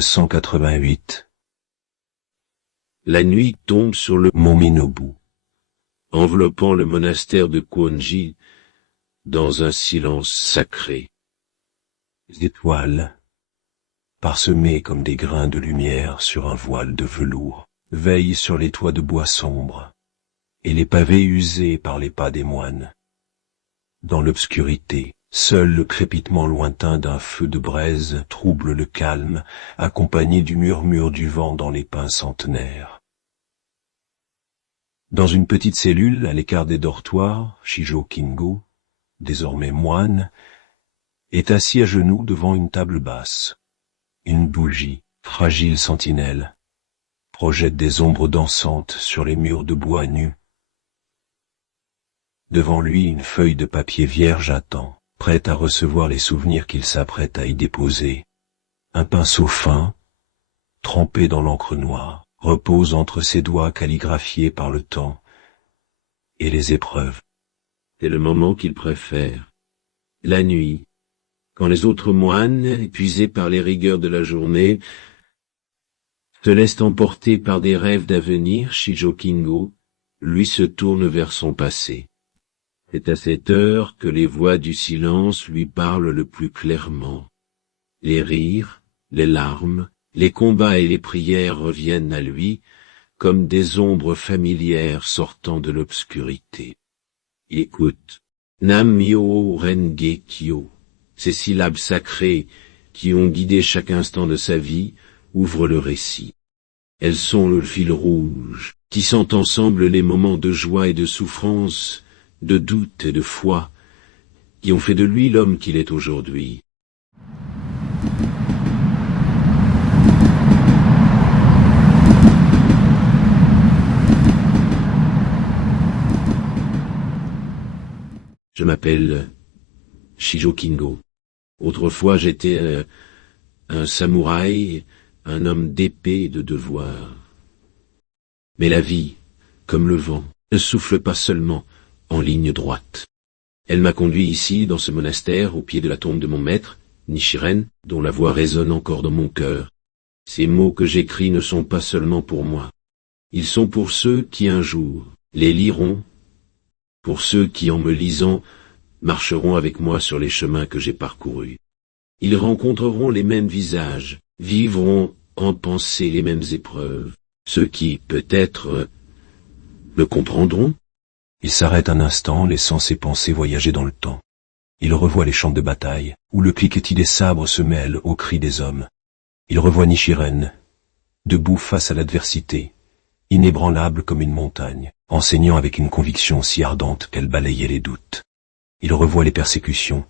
288. La nuit tombe sur le mont Minobu, enveloppant le monastère de Kuonji dans un silence sacré. Les étoiles, parsemées comme des grains de lumière sur un voile de velours, veillent sur les toits de bois sombres, et les pavés usés par les pas des moines. Dans l'obscurité, seul le crépitement lointain d'un feu de braise trouble le calme, accompagné du murmure du vent dans les pins centenaires. Dans une petite cellule, à l'écart des dortoirs, Shijo Kingo, désormais moine, est assis à genoux devant une table basse. Une bougie, fragile sentinelle, projette des ombres dansantes sur les murs de bois nus. Devant lui, une feuille de papier vierge attend, prête à recevoir les souvenirs qu'il s'apprête à y déposer. Un pinceau fin, trempé dans l'encre noire, repose entre ses doigts calligraphiés par le temps et les épreuves. C'est le moment qu'il préfère. La nuit, quand les autres moines, épuisés par les rigueurs de la journée, se laissent emporter par des rêves d'avenir, Shijo Kingo, lui se tourne vers son passé. C'est à cette heure que les voix du silence lui parlent le plus clairement. Les rires, les larmes, les combats et les prières reviennent à lui comme des ombres familières sortant de l'obscurité. Écoute, Nam-myoho Renge Kyo, ces syllabes sacrées qui ont guidé chaque instant de sa vie, ouvrent le récit. Elles sont le fil rouge, tissant ensemble les moments de joie et de souffrance, de doute et de foi, qui ont fait de lui l'homme qu'il est aujourd'hui. Je m'appelle Shijo Kingo. Autrefois j'étais un samouraï, un homme d'épée et de devoir. Mais la vie, comme le vent, ne souffle pas seulement en ligne droite. Elle m'a conduit ici, dans ce monastère, au pied de la tombe de mon maître, Nichiren, dont la voix résonne encore dans mon cœur. Ces mots que j'écris ne sont pas seulement pour moi. Ils sont pour ceux qui un jour les liront, pour ceux qui, en me lisant, marcheront avec moi sur les chemins que j'ai parcourus. Ils rencontreront les mêmes visages, vivront en pensée les mêmes épreuves. Ceux qui, peut-être, me comprendront. Il s'arrête un instant, laissant ses pensées voyager dans le temps. Il revoit les champs de bataille, où le cliquetis des sabres se mêle aux cris des hommes. Il revoit Nichiren, debout face à l'adversité, inébranlable comme une montagne, enseignant avec une conviction si ardente qu'elle balayait les doutes. Il revoit les persécutions,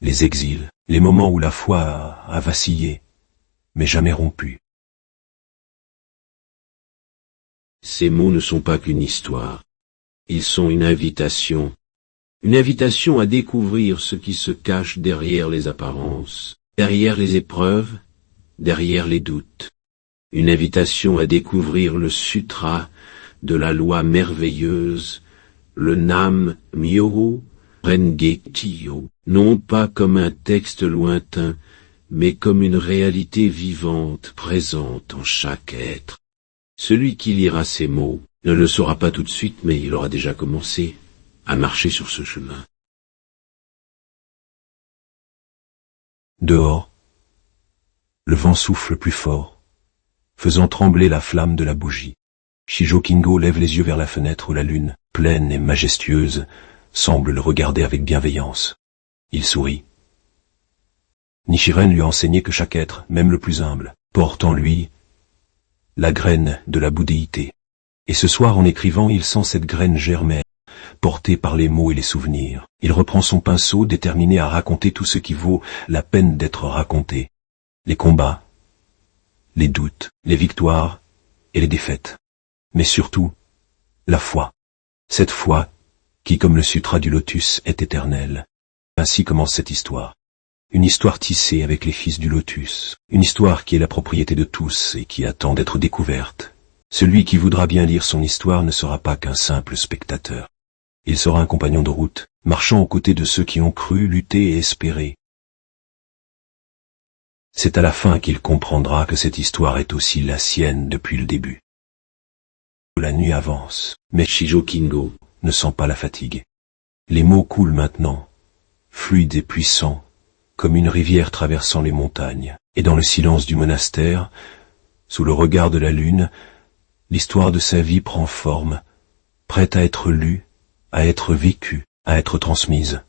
les exils, les moments où la foi a vacillé, mais jamais rompu. Ces mots ne sont pas qu'une histoire. Ils sont une invitation à découvrir ce qui se cache derrière les apparences, derrière les épreuves, derrière les doutes. Une invitation à découvrir le sutra de la loi merveilleuse, le Nam-myoho Renge Kyo, non pas comme un texte lointain, mais comme une réalité vivante, présente en chaque être. Celui qui lira ces mots ne le saura pas tout de suite, mais il aura déjà commencé à marcher sur ce chemin. Dehors, le vent souffle plus fort, faisant trembler la flamme de la bougie. Shijo Kingo lève les yeux vers la fenêtre où la lune, pleine et majestueuse, semble le regarder avec bienveillance. Il sourit. Nichiren lui a enseigné que chaque être, même le plus humble, porte en lui la graine de la bouddhéité. Et ce soir, en écrivant, il sent cette graine germer, portée par les mots et les souvenirs. Il reprend son pinceau, déterminé à raconter tout ce qui vaut la peine d'être raconté. Les combats, les doutes, les victoires et les défaites. Mais surtout, la foi. Cette foi qui, comme le sutra du lotus, est éternelle. Ainsi commence cette histoire. Une histoire tissée avec les fils du lotus. Une histoire qui est la propriété de tous et qui attend d'être découverte. Celui qui voudra bien lire son histoire ne sera pas qu'un simple spectateur. Il sera un compagnon de route, marchant aux côtés de ceux qui ont cru, lutté et espéré, C'est à la fin qu'il comprendra que cette histoire est aussi la sienne depuis le début. La nuit avance, mais Shijo Kingo. ne sent pas la fatigue. Les mots coulent maintenant, fluides et puissants, comme une rivière traversant les montagnes. Et dans le silence du monastère, sous le regard de la lune, l'histoire de sa vie prend forme, prête à être lue, à être vécue, à être transmise.